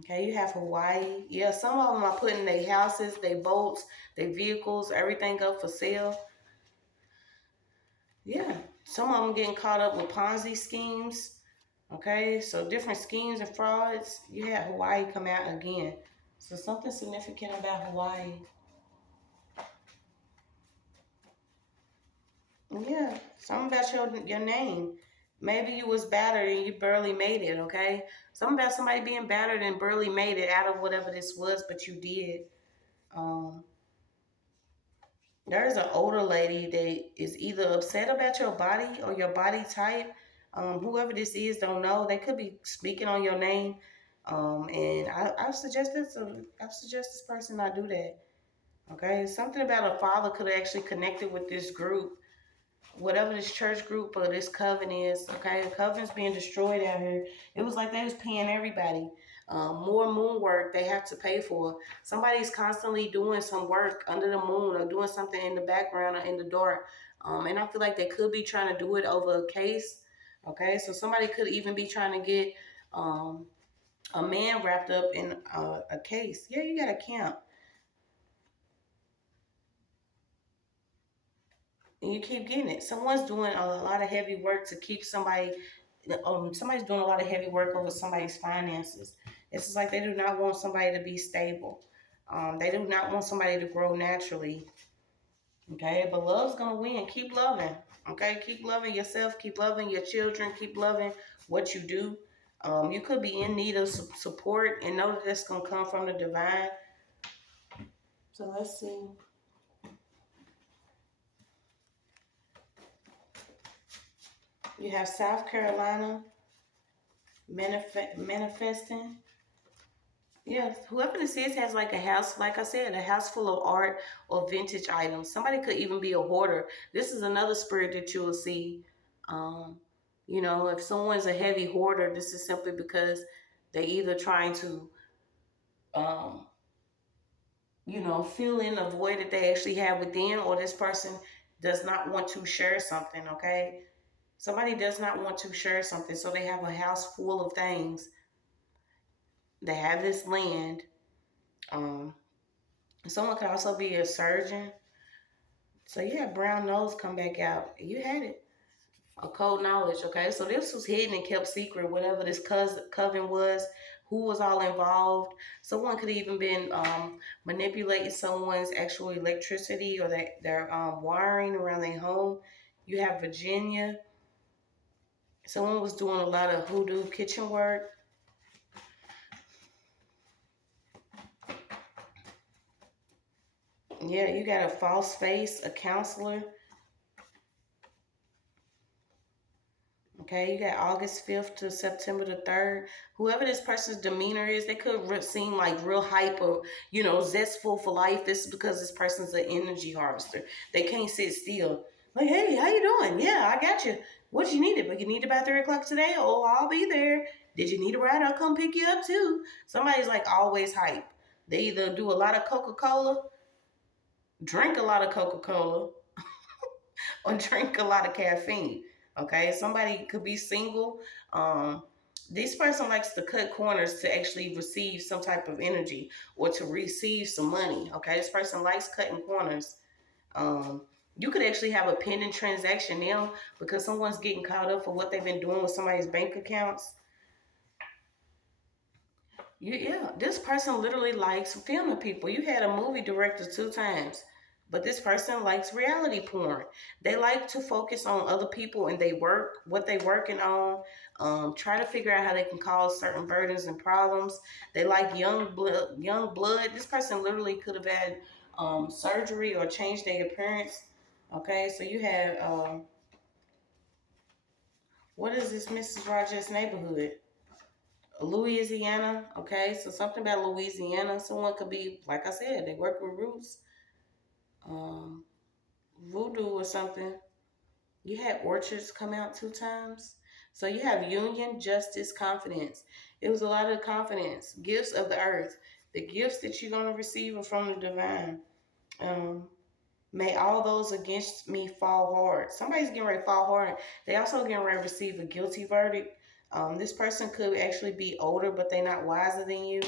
Okay, you have Hawaii. Yeah, some of them are putting their houses, their boats, their vehicles, everything up for sale. Yeah, some of them getting caught up with Ponzi schemes. Okay, so different schemes and frauds. You had Hawaii come out again. So something significant about Hawaii. Yeah, something about your name. Maybe you was battered and you barely made it, okay? Something about somebody being battered and barely made it out of whatever this was, but you did. Um, there's an older lady that is either upset about your body or your body type. Whoever this is don't know. They could be speaking on your name. And I suggest I suggest this person not do that. Okay, something about a father could have actually connected with this group, whatever this church group or this coven is. Okay, the coven's being destroyed out here. It was like they was paying everybody. More moon work they have to pay for. Somebody's constantly doing some work under the moon or doing something in the background or in the dark. And I feel like they could be trying to do it over a case. Okay, so somebody could even be trying to get a man wrapped up in a case. Yeah, you got a camp. And you keep getting it. Someone's doing a lot of heavy work to keep somebody. Somebody's doing a lot of heavy work over somebody's finances. It's just like they do not want somebody to be stable. They do not want somebody to grow naturally. Okay, but love's gonna win. Keep loving. Okay, keep loving yourself. Keep loving your children. Keep loving what you do. You could be in need of support, and know that that's gonna come from the divine. So let's see. You have South Carolina manifesting. Yeah, whoever this is has like a house, like I said, a house full of art or vintage items. Somebody could even be a hoarder. This is another spirit that you will see. Um, if someone's a heavy hoarder, this is simply because they either trying to, um, fill in a void that they actually have within, or this person does not want to share something, okay? Somebody does not want to share something, so they have a house full of things. They have this land. Um, Someone could also be a surgeon. So you had brown nose come back out. You had it. A code knowledge, okay? So this was hidden and kept secret, whatever this coven was, who was all involved. Someone could even been manipulating someone's actual electricity or their wiring around their home. You have Virginia. Someone was doing a lot of hoodoo kitchen work. Yeah, you got a false face, a counselor. Okay, you got August 5th to September the 3rd. Whoever this person's demeanor is, they could seem like real hype or, zestful for life. This is because this person's an energy harvester. They can't sit still. Like, hey, how you doing? Yeah, I got you. What you needed? But you need about 3 o'clock today? Oh, I'll be there. Did you need a ride? I'll come pick you up too. Somebody's like always hype. They either do a lot of Coca-Cola, drink a lot of Coca-Cola, or drink a lot of caffeine. Okay, somebody could be single. This person likes to cut corners to actually receive some type of energy or to receive some money. Okay, this person likes cutting corners. Um, you could actually have a pending transaction now because someone's getting caught up for what they've been doing with somebody's bank accounts. Yeah, this person literally likes filming people. You had a movie director 2 times, but this person likes reality porn. They like to focus on other people and they work, what they working on, try to figure out how they can cause certain burdens and problems. They like young blood, young blood. This person literally could have had surgery or changed their appearance. Okay, so you have, what is this Mrs. Rogettes neighborhood? Louisiana, okay, so something about Louisiana. Someone could be, like I said, they work with roots, um, voodoo or something. You had orchards come out 2 times. So you have union, justice, confidence. It was a lot of confidence. Gifts of the earth. The gifts that you're going to receive are from the divine. Um, May all those against me fall hard. Somebody's getting ready to fall hard. They also getting ready to receive a guilty verdict. This person could actually be older, but they're not wiser than you.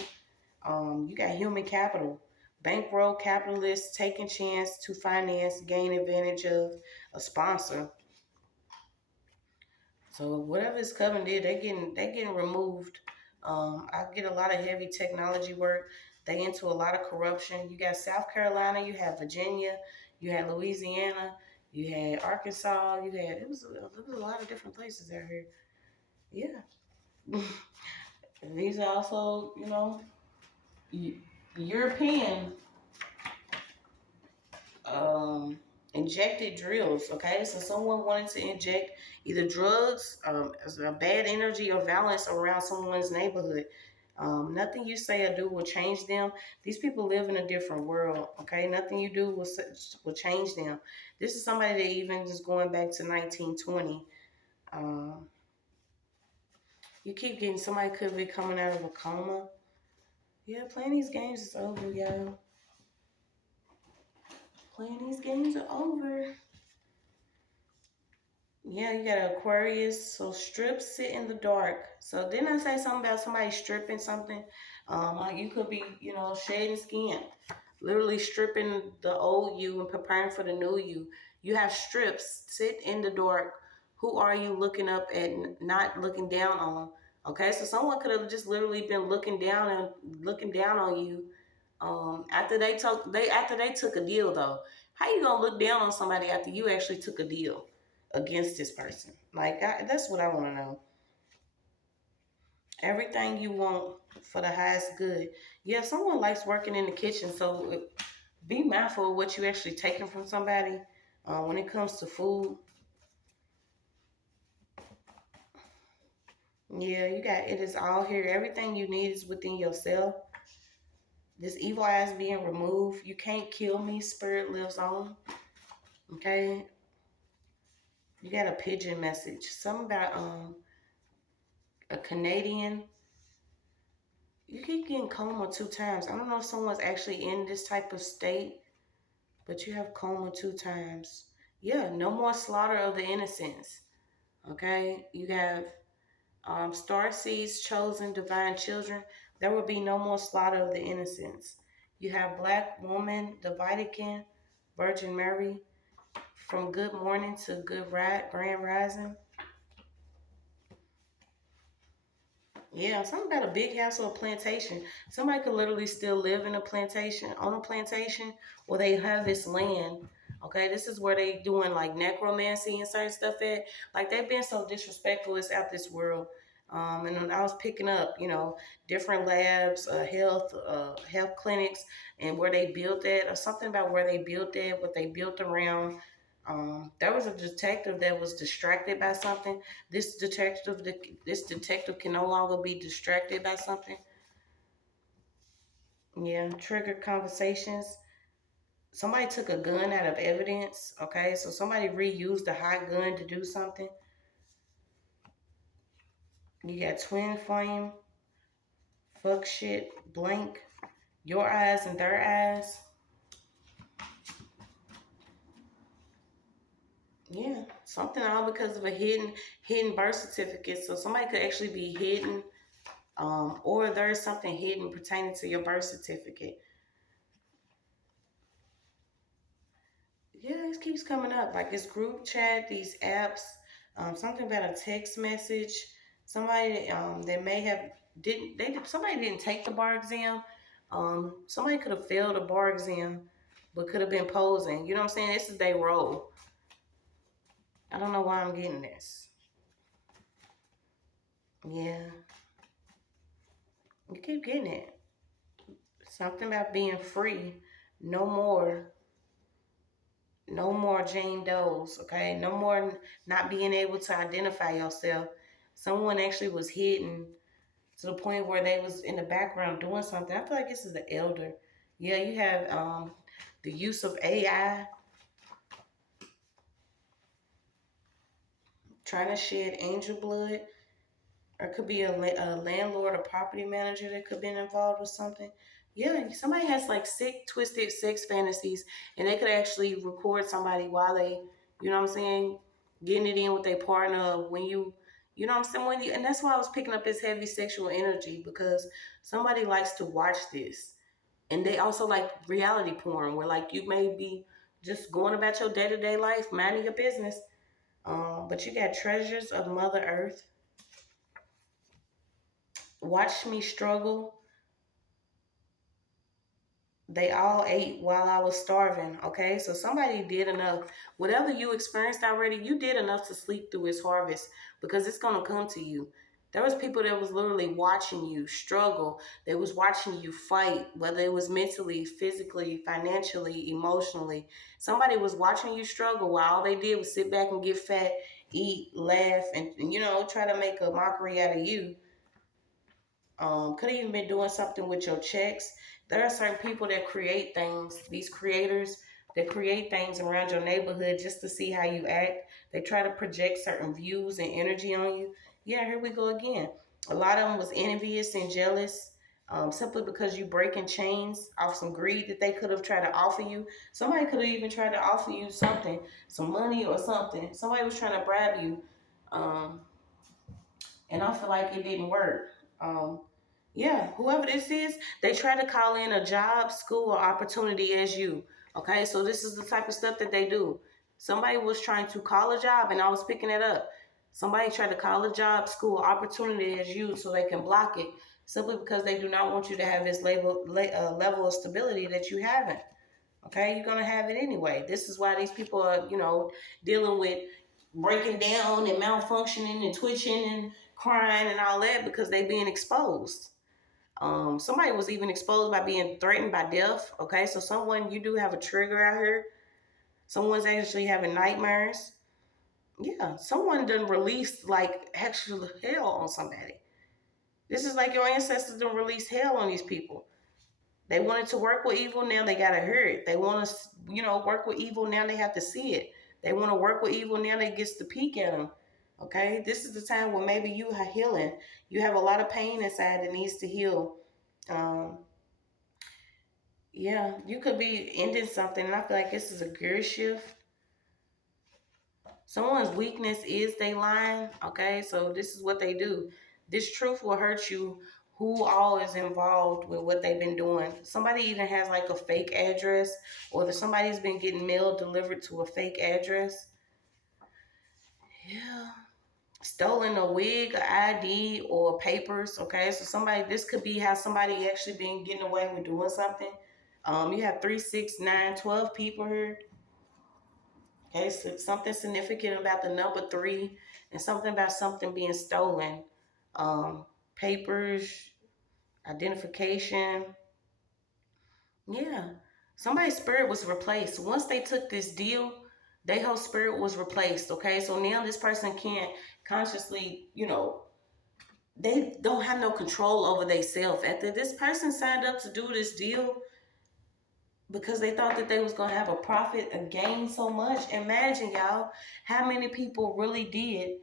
You got human capital. Bankroll capitalists taking chance to finance, gain advantage of a sponsor. So whatever this coven did, they getting removed. I get a lot of heavy technology work. They into a lot of corruption. You got South Carolina, you have Virginia, you had Louisiana, you had Arkansas, it was a lot of different places out here. Yeah. And these are also, European um, injected drills. Okay, so someone wanted to inject either drugs, as a bad energy, or violence around someone's neighborhood. Nothing you say or do will change them. These people live in a different world. Okay, nothing you do will change them. This is somebody that even just going back to 1920. Um, you keep getting somebody could be coming out of a coma. Yeah, playing these games is over, y'all. Playing these games are over. Yeah, you got an Aquarius. So strips sit in the dark. So didn't I say something about somebody stripping something? Like you could be, shedding skin, literally stripping the old you and preparing for the new you. You have strips. Sit in the dark. Who are you looking up at, not looking down on? Okay, so someone could have just literally been looking down on you. After they took a deal though. How you gonna look down on somebody after you actually took a deal against this person? Like that's what I want to know. Everything you want for the highest good. Yeah, someone likes working in the kitchen, so be mindful of what you actually taking from somebody when it comes to food. Yeah, you got it is all here. Everything you need is within yourself. This evil eye is being removed. You can't kill me. Spirit lives on. Okay. You got a pigeon message. Something about a Canadian. You keep getting coma 2 times. I don't know if someone's actually in this type of state, but you have coma 2 times. Yeah, no more slaughter of the innocents. Okay. You have star seeds, chosen divine children. There will be no more slaughter of the innocents. You have black woman, the Vatican, Virgin Mary, from good morning to grand rising. Yeah, something about a big house or a plantation. Somebody could literally still live in a plantation, on a plantation, or they have this land. Okay, this is where they doing like necromancy and certain stuff at. Like they've been so disrespectful, it's out this world. And when I was picking up, different labs, health clinics, and where they built that, or something about where they built that, what they built around. There was a detective that was distracted by something. This detective can no longer be distracted by something. Yeah, triggered conversations. Somebody took a gun out of evidence. Okay, so somebody reused a hot gun to do something. You got twin flame, fuck shit, blank, your eyes and their eyes. Yeah, something all because of a hidden birth certificate. So somebody could actually be hidden, or there's something hidden pertaining to your birth certificate. Yeah, it keeps coming up. Like this group chat, these apps, something about a text message. Somebody that may have somebody didn't take the bar exam. Somebody could have failed a bar exam, but could have been posing. You know what I'm saying? This is their role. I don't know why I'm getting this. Yeah, you keep getting it. Something about being free. No more. No more Jane Does, okay? No more not being able to identify yourself. Someone actually was hidden to the point where they was in the background doing something. I feel like this is the elder. Yeah, you have the use of AI, trying to shed angel blood. Or it could be a landlord or property manager that could be involved with something. Yeah, somebody has like sick, twisted sex fantasies, and they could actually record somebody while they, you know what I'm saying, getting it in with their partner. When you know what I'm saying, and that's why I was picking up this heavy sexual energy, because somebody likes to watch this, and they also like reality porn, where like you may be just going about your day to day life, minding your business, but you got treasures of Mother Earth. Watch me struggle. They all ate while I was starving. Okay, so somebody did enough. Whatever you experienced already, you did enough to sleep through its harvest, because it's gonna come to you. There was people that was literally watching you struggle. They was watching you fight, whether it was mentally, physically, financially, emotionally. Somebody was watching you struggle while all they did was sit back and get fat, eat, laugh, and try to make a mockery out of you. Could have even been doing something with your checks. There are certain people that create things, these creators that create things around your neighborhood just to see how you act. They try to project certain views and energy on you. Yeah, here we go again. A lot of them was envious and jealous, simply because you breaking chains off some greed that they could have tried to offer you. Somebody could have even tried to offer you something, some money or something. Somebody was trying to bribe you. Um, and I feel like it didn't work. Um, yeah, whoever this is, they try to call in a job, school, or opportunity as you. Okay, so this is the type of stuff that they do. Somebody was trying to call a job, and I was picking it up. Somebody tried to call a job, school, opportunity as you, so they can block it, simply because they do not want you to have this level of stability that you haven't. Okay, you're gonna have it anyway. This is why these people are, dealing with breaking down and malfunctioning and twitching and crying and all that, because they being exposed. Somebody was even exposed by being threatened by death. Okay, so someone, you do have a trigger out here. Someone's actually having nightmares. Yeah, someone done released like actual hell on somebody. This is like your ancestors done release hell on these people. They wanted to work with evil, now they gotta hear it. They want to, work with evil, now they have to see it. They want to work with evil, now they gets to peek at them. Okay, this is the time where maybe you are healing. You have a lot of pain inside that needs to heal. Um, yeah, you could be ending something, and I feel like this is a gear shift. Someone's weakness is they lying. Okay, so this is what they do. This truth will hurt you. Who all is involved with what they've been doing? Somebody even has like a fake address, or that somebody's been getting mail delivered to a fake address. Yeah. Stolen a wig, a ID, or papers. Okay, so this could be how somebody actually been getting away with doing something. You have 3, 6, 9, 12 people here. Okay, so something significant about the number 3, and something about something being stolen. Um, Papers, identification. Yeah, somebody's spirit was replaced. Once they took this deal, their whole spirit was replaced. Okay, so now this person can't consciously, they don't have no control over themselves. After this person signed up to do this deal, because they thought that they was going to have a profit and gain so much. Imagine, y'all, how many people really did,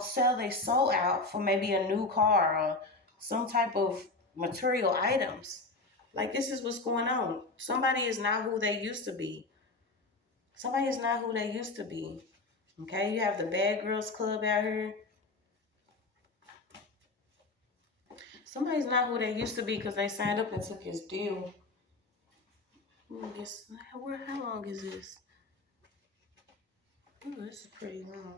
sell their soul out for maybe a new car or some type of material items. Like, this is what's going on. Somebody is not who they used to be. Somebody is not who they used to be. Okay, you have the Bad Girls Club out here. Somebody's not who they used to be because they signed up and took his deal. How long is this? Oh, this is pretty long.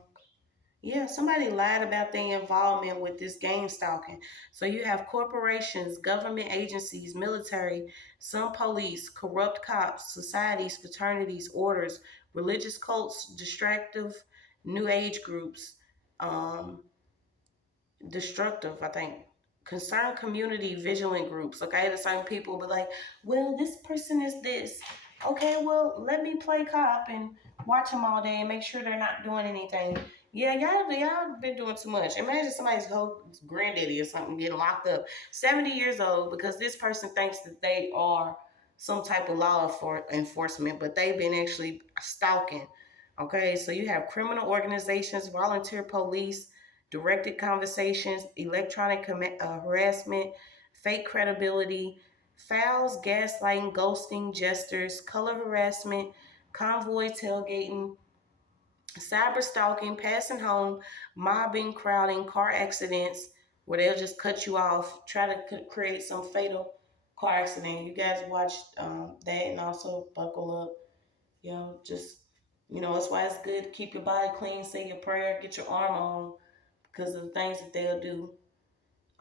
Yeah, somebody lied about their involvement with this game stalking. So you have corporations, government agencies, military, some police, corrupt cops, societies, fraternities, orders, religious cults, distractive, new age groups, um, destructive, I think. Concerned community vigilant groups. Okay, the same people be like, well, this person is this. Okay, well, let me play cop and watch them all day and make sure they're not doing anything. Yeah, y'all been doing too much. Imagine somebody's whole granddaddy or something getting locked up, 70 years old, because this person thinks that they are some type of law enforcement, but they've been actually stalking. Okay, so you have criminal organizations, volunteer police, directed conversations, electronic harassment, fake credibility, fouls, gaslighting, ghosting, jesters, color harassment, convoy tailgating, cyber stalking, passing home, mobbing, crowding, car accidents, where they'll just cut you off, try to create some fatal car accident. You guys watch that and also buckle up. Just that's why it's good to keep your body clean, say your prayer, get your armor on, because of the things that they'll do.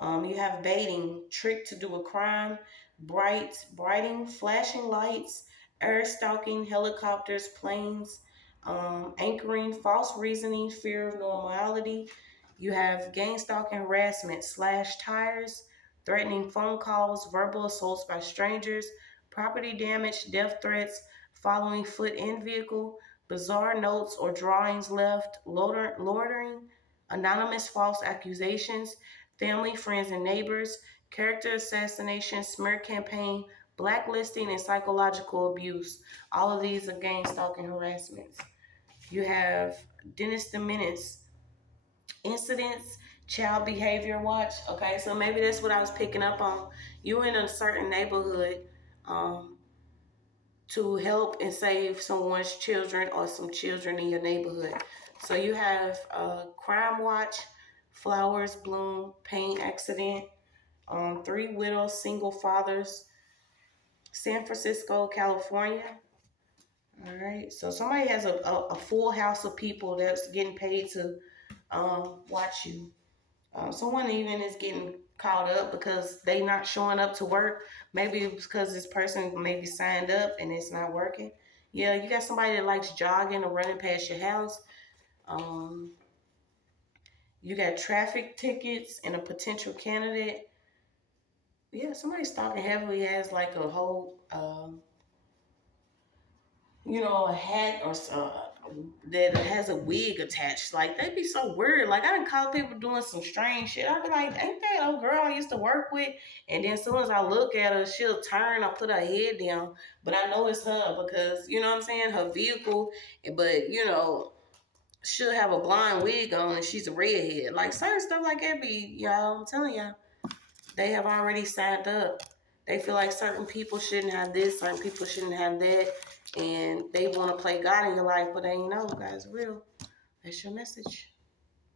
You have baiting, trick to do a crime, brighting, flashing lights, air stalking, helicopters, planes, anchoring, false reasoning, fear of normality. You have gang stalking, harassment, slash tires, threatening phone calls, verbal assaults by strangers, property damage, death threats, following foot in vehicle, bizarre notes or drawings left, loitering, anonymous false accusations, family, friends, and neighbors, character assassination, smear campaign, blacklisting, and psychological abuse. All of these are gang stalking harassments. You have Dennis the Menace, incidents, child behavior watch. Okay, so maybe that's what I was picking up on. You in a certain neighborhood to help and save someone's children or some children in your neighborhood. So you have crime watch, flowers bloom, pain accident, three widows, single fathers, San Francisco, California. All right, so somebody has a full house of people that's getting paid to watch you. Someone even is getting caught up because they not showing up to work. Maybe it's because this person maybe signed up and it's not working. Yeah, you got somebody that likes jogging or running past your house. Um, you got traffic tickets and a potential candidate. Yeah, somebody stalking heavily has like a whole, a hat or that has a wig attached. Like, they'd be so weird. Like, I done call people doing some strange shit. I'd be like, ain't that old girl I used to work with? And then as soon as I look at her, she'll turn or put her head down. But I know it's her because, you know what I'm saying? Her vehicle, but, she'll have a blonde wig on and she's a redhead. Like, certain stuff like that be, y'all, I'm telling y'all. They have already signed up. They feel like certain people shouldn't have this, certain people shouldn't have that, and they want to play God in your life, but they ain't know God's real. That's your message.